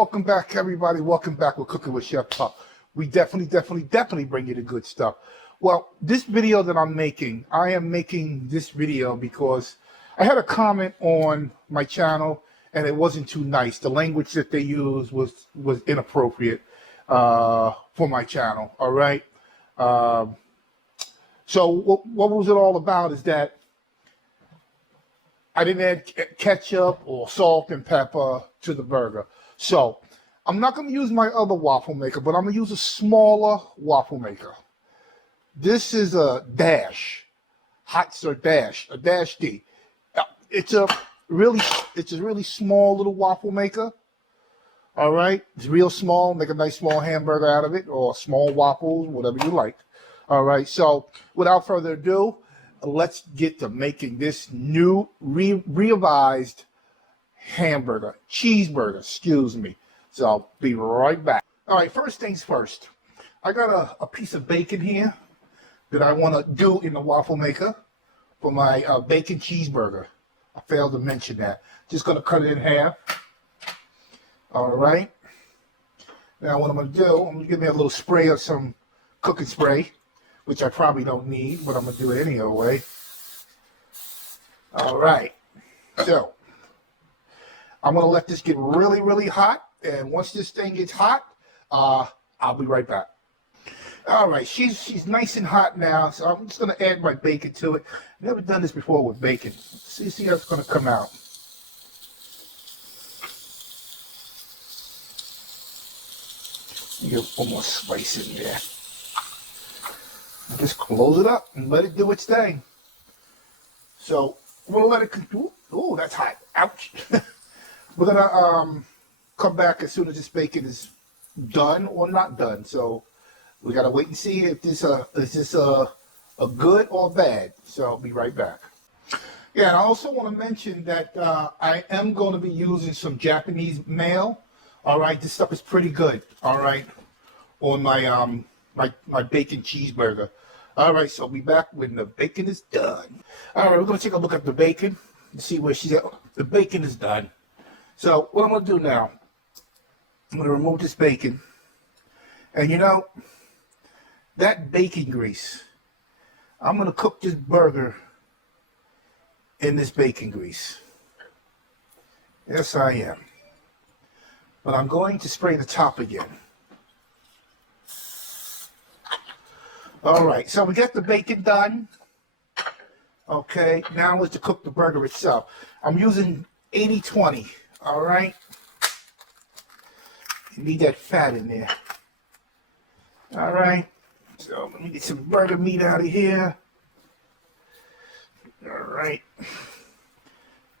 welcome back, everybody. Welcome back with Cooking with Chef Pup. We definitely bring you the good stuff. Well, this video that I'm making, I am making this video because I had a comment on my channel and it wasn't too nice. The language that they used was inappropriate for my channel, all right? So what was it all about is that I didn't add ketchup or salt and pepper to the burger. So I'm not going to use my other waffle maker, but I'm going to use a smaller waffle maker. This is a Dash, a Dash D. It's a really small little waffle maker. All right, it's real small. Make a nice small hamburger out of it, or small waffles, whatever you like. All right. So without further ado, let's get to making this new revised cheeseburger, excuse me. So I'll be right back. All right, first things first. I got a piece of bacon here that I want to do in the waffle maker for my bacon cheeseburger. I failed to mention that. Just going to cut it in half. All right. Now what I'm going to do, I'm going to give me a little spray of some cooking spray, which I probably don't need, but I'm going to do it anyway. All right. So I'm going to let this get really hot. And once this thing gets hot, I'll be right back. All right. She's nice and hot now. So I'm just going to add my bacon to it. Never done this before with bacon. See how it's going to come out. Get one more spice in there. Just close it up and let it do its thing. So we'll let it. Oh, that's hot! Ouch! We're gonna come back as soon as this bacon is done or not done. So we gotta wait and see if this is a good or bad. So I'll be right back. Yeah, and I also want to mention that I am going to be using some Japanese mayo. All right, this stuff is pretty good. All right, on my my bacon cheeseburger. All right, so I'll be back when the bacon is done. All right, we're going to take a look at the bacon and see where she's at. The bacon is done. So what I'm going to do now, I'm going to remove this bacon. And you know, that bacon grease, I'm going to cook this burger in this bacon grease. Yes, I am. But I'm going to spray the top again. All right, so we got the bacon done. Okay, now it's to cook the burger itself. I'm using 80-20, all right? You need that fat in there. All right, so let me get some burger meat out of here. All right.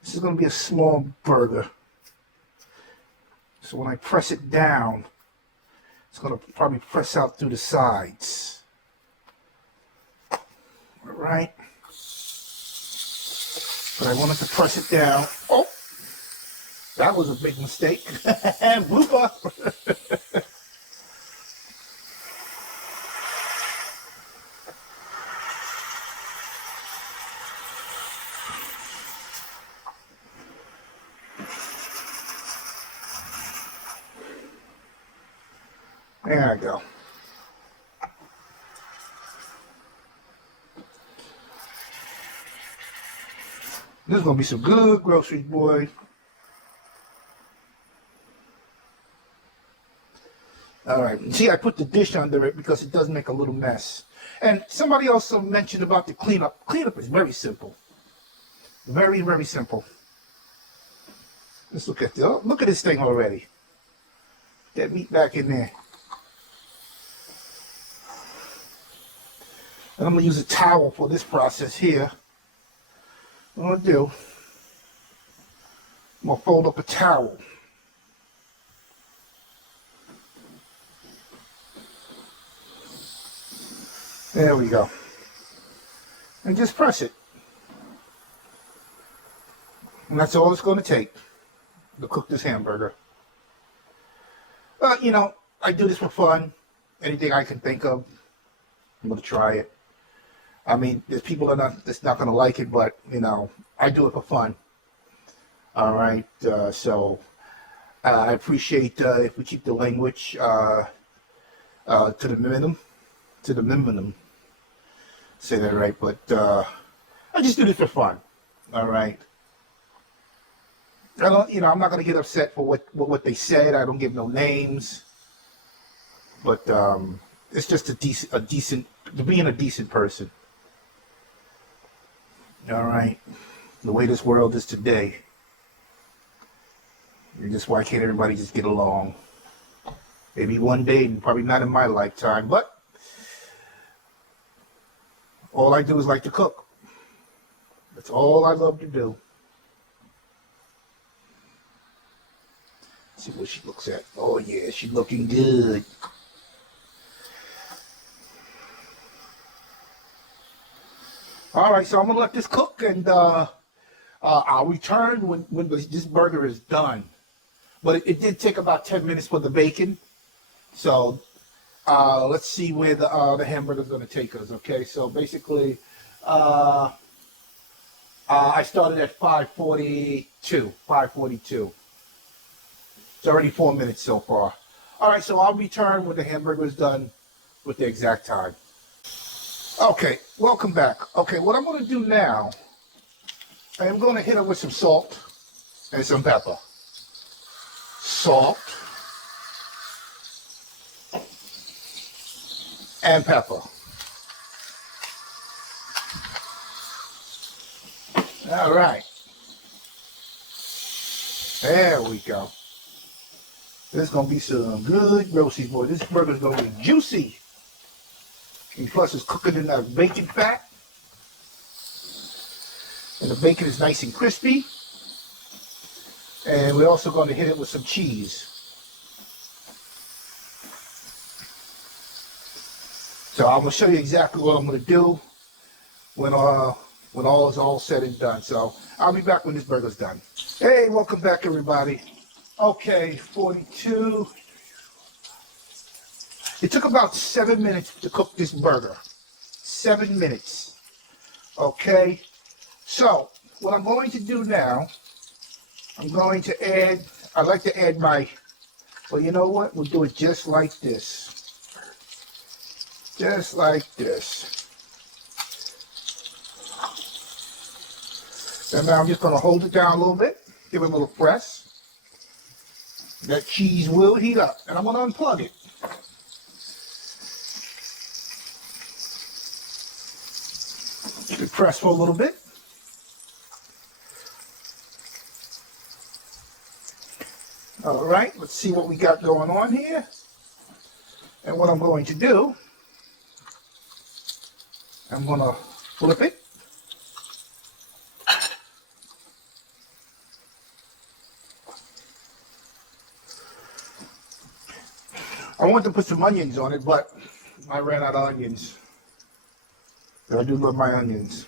This is going to be a small burger. So when I press it down, it's going to probably press out through the sides. All right. But I wanted to press it down. Oh, that was a big mistake. Blooper. There I go. This is going to be some good groceries, boy. All right. See, I put the dish under it because it does make a little mess. And somebody also mentioned about the cleanup. Cleanup is very simple. Very simple. Let's look at look at this thing already. That meat back in there. And I'm going to use a towel for this process here. What I'm going to do, I'm going to fold up a towel. There we go. And just press it. And that's all it's going to take to cook this hamburger. You know, I do this for fun. Anything I can think of, I'm going to try it. I mean, there's people that's not going to like it, but, you know, I do it for fun. All right. So I appreciate if we keep the language to the minimum. To the minimum. Say that right, but I just do this for fun. All right. I don't, I'm not gonna get upset for what they said. I don't give no names, but it's just being a decent person. All right. The way this world is today, and just why can't everybody just get along? Maybe one day, probably not in my lifetime, but all I do is like to cook. That's all I love to do. See what she looks at. Oh yeah, she's looking good. All right, so I'm gonna let this cook, and I'll return when this burger is done. But it did take about 10 minutes for the bacon. So let's see where the hamburger is going to take us. Okay, so basically, I started at 5:42. 5:42. It's already 4 minutes so far. All right, so I'll return when the hamburger is done with the exact time. Okay, welcome back. Okay, what I'm going to do now, I'm going to hit it with some salt and some pepper. Salt and pepper. All right. There we go. There's going to be some good groceries, boy. This burger's going to be juicy. And plus it's cooking in that bacon fat. And the bacon is nice and crispy. And we're also going to hit it with some cheese. So I'm going to show you exactly what I'm going to do when all is all said and done. So I'll be back when this burger's done. Hey, welcome back, everybody. Okay, 42. It took about 7 minutes to cook this burger. 7 minutes. Okay, so what I'm going to do now, I'm going to add, I like to add well, you know what? We'll do it just like this. Just like this. And now I'm just going to hold it down a little bit, give it a little press. That cheese will heat up, and I'm going to unplug it. Let it press for a little bit. All right, let's see what we got going on here. And what I'm going to do, I'm going to flip it. I wanted to put some onions on it, but I ran out of onions. I do love my onions.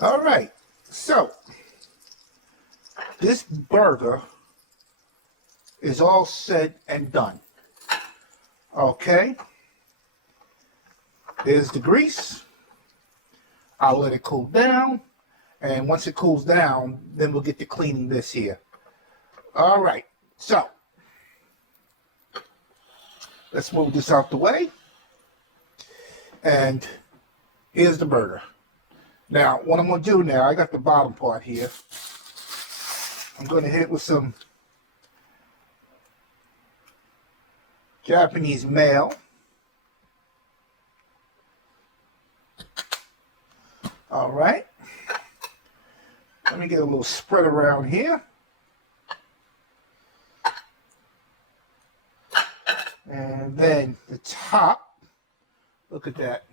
All right, so this burger is all said and done. Okay, there's the grease. I'll let it cool down, and once it cools down, then we'll get to cleaning this here. All right, so let's move this out the way. And here's the burger. Now, what I'm going to do now, I got the bottom part here. I'm going to hit it with some Japanese mayo. All right. Let me get a little spread around here. And then the top, look at that.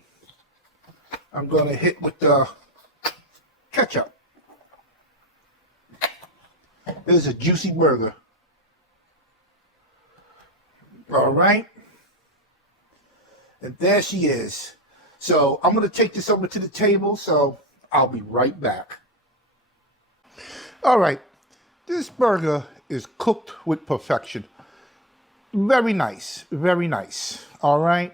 I'm going to hit with the ketchup. This is a juicy burger. All right. And there she is. So I'm going to take this over to the table, so I'll be right back. All right. This burger is cooked with perfection. Very nice. Very nice. All right.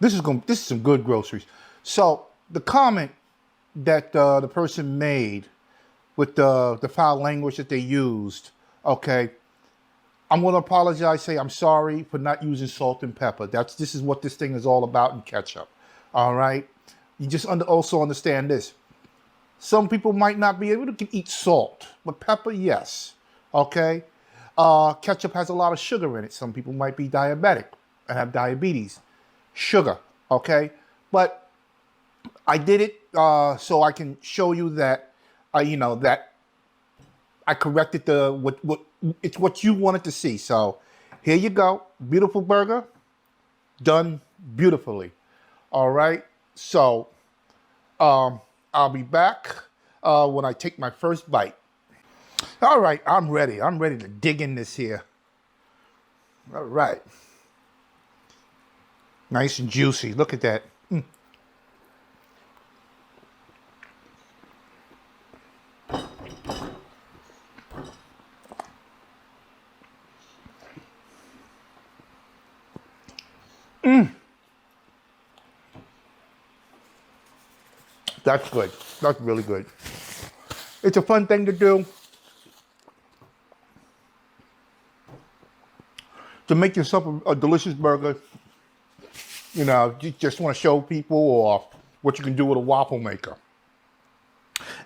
This is some good groceries. So the comment that the person made with the foul language that they used, okay, I'm going to apologize, say I'm sorry for not using salt and pepper. This is what this thing is all about in ketchup, all right? You just also understand this. Some people might not be able to eat salt, but pepper, yes, okay? Ketchup has a lot of sugar in it. Some people might be diabetic and have diabetes. Sugar, okay? But I did it so I can show you that, that I corrected it's what you wanted to see. So here you go. Beautiful burger, done beautifully. All right. So I'll be back when I take my first bite. All right, I'm ready. I'm ready to dig in this here. All right. Nice and juicy. Look at that. That's good. That's really good. It's a fun thing to do. To make yourself a delicious burger. You know, you just want to show people or what you can do with a waffle maker.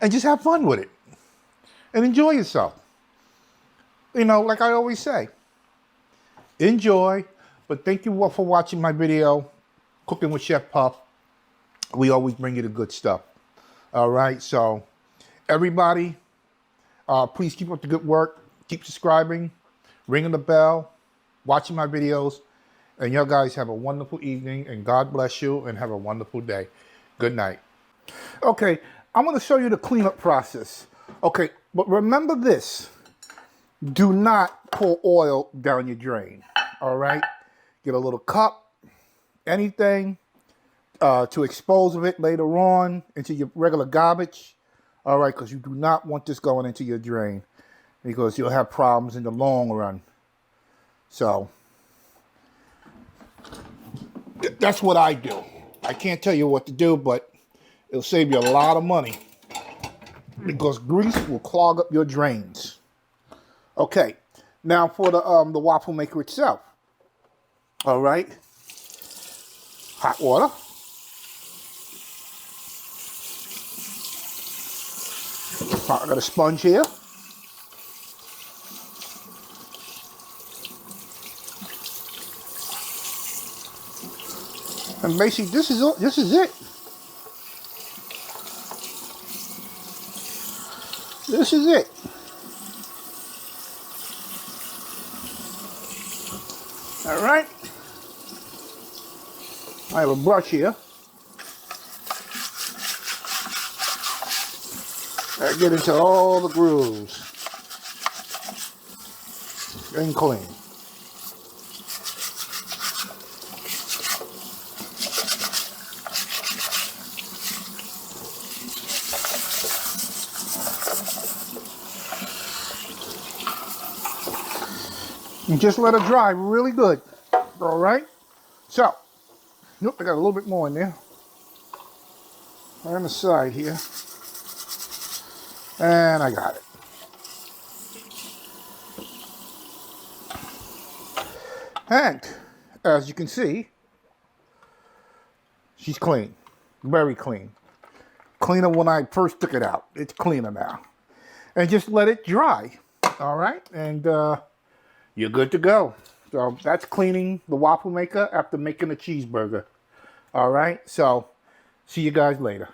And just have fun with it. And enjoy yourself. You know, like I always say, enjoy. But thank you for watching my video, Cooking with Chef Puff. We always bring you the good stuff. All right, so everybody, please keep up the good work. Keep subscribing, ringing the bell, watching my videos. And y'all guys have a wonderful evening, and God bless you, and have a wonderful day. Good night. Okay, I'm going to show you the cleanup process. Okay, but remember this. Do not pour oil down your drain. All right? Get a little cup, anything, to expose of it later on into your regular garbage. All right, because you do not want this going into your drain, because you'll have problems in the long run. So that's what I do. I can't tell you what to do, but it'll save you a lot of money, because grease will clog up your drains. Okay, now for the waffle maker itself. All right, hot water. I got a sponge here. And basically, this is it. This is it. All right. I have a brush here. I get into all the grooves. And clean. And just let it dry really good. All right. So, nope, I got a little bit more in there. Right on the side here. And I got it. And as you can see, she's clean. Very clean. Cleaner when I first took it out. It's cleaner now. And just let it dry. All right. And you're good to go. So that's cleaning the waffle maker after making a cheeseburger. All right. So see you guys later.